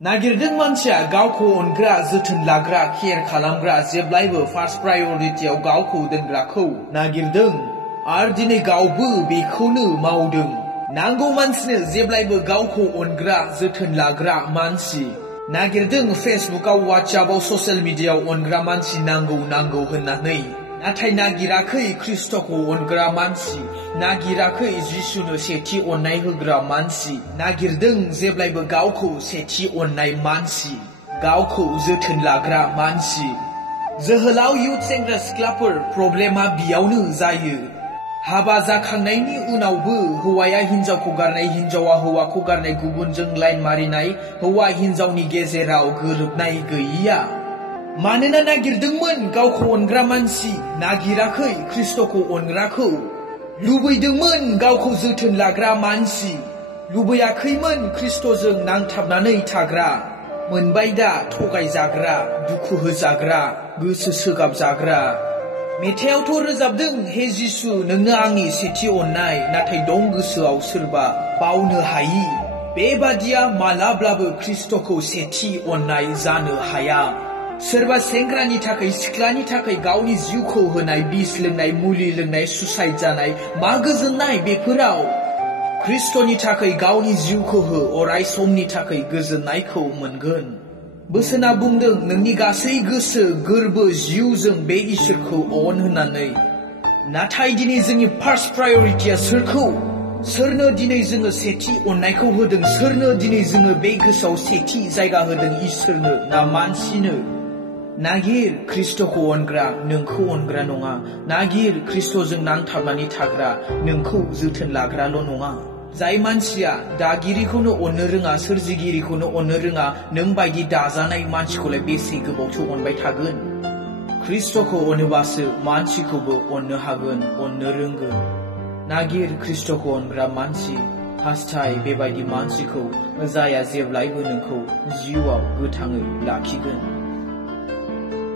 नागिरदों मानसिया गावखौ अनग्रा जोथोन लाग्रा केयर खालामग्रा जेब्लायबो फार्स्ट प्रायरिटियाव गावखौ दोनग्राखौ नागिरदों आरो दिनै गावबो बेखौनो मावदों। नांगौ मानसिनो जेब्लायबो गावखौ अनग्रा जोथोन लाग्रा मानसि नागिरदों। फेसबुकआव वाट्सएपआव ससियेल मिडियायाव अनग्रा मानसि नांगौ होननानै नाथाय नागिराखै ख्रिस्टखौ अनग्रा मानसि, नागिराखै जिसुनो सेथि अननाय होग्रा मानसि, नागिरदों जेब्लायबो गावखौ सेथि अननाय मानसि, गावखौ जोथोन लाग्रा मानसि। जोहोलाव युथ सेंग्रा सिख्लाफोर प्रब्लेमा बियावनो जायो। हाबा जाखांनायनि उनावबो हौवाया हिनजावखौ गारनाय, हिनजावा हौवाखौ गारनाय, गुबुनजों लाइन मारिनाय, हौवा हिनजावनि गेजेराव गोरोबनाय गैयैया। मानोना नागिरदोंमोन गावखौ अनग्रा मानसि, नागिराखै ख्रिस्टखौ अनग्राखौ। लुबैदोंमोन गावखौ जोथोन लाग्रा मानसि, लुबैयाखैमोन ख्रिस्टजों नांथाबनानै थाग्रा। मोनबाय दा थगायजाग्रा, दुखु होजाग्रा, गोसो सोगाबजाग्रा। मेथाइयावथ' रोजाबदों, हे जिसु नोंनो आंनि सेथि अननाय, नाथाय दं गोसोआव सोरबा बावनो हायि। बेबादिया मालाब्लाबो ख्रिस्टखौ सेथि अननाय जानो हाया। सोरबा सेंग्रानि थाखाय, सिख्लानि थाखाय गावनि जिउखौ होनाय, बिस लोंनाय, मुलि लोंनाय, सुसाइड जानाय, मा गोजोननाय बेफोराव? ख्रिस्टनि थाखाय गावनि जिउखौ हो, अराय समनि थाखाय गोजोननायखौ मोनगोन। बोसोना बुंदों नोंनि गासै गोसो गोरबो जिउजों बे इसोरखौ अन होननानै। नाथाय दिनै जोंनि फार्स्ट प्रायरिटिया सोरखौ? सोरनो दिनै जोङो सेथि अननायखौ होदों? सोरनो दिनै जोङो बे गोसोआव सेथि जायगा होदों? इसोरनो ना मानसिनो? नागिर ख्रिस्टखौ अनग्रा, नोंखौ अनग्रा नङा। नागिर ख्रिस्टजों नांथाबनानै थाग्रा, नोंखौ जोथोन लाग्राल' नङा। जाय मानसिया दागिरिखौनो अननो रोङा, सोरजिगिरिखौनो अननो रोङा, नों बायदि दाजानाय मानसिखौलाय बेसे गोबावसो अनबाय थागोन? ख्रिस्टखौ अनोबासो मानसिखौबो अननो हागोन, अननो रोंगोन। नागिर ख्रिस्टखौ अनग्रा मानसि, हास्थाय बेबायदि मानसिखौ, जायहा जेब्लायबो नोंखौ जिउआव गोथाङै लाखिगोन।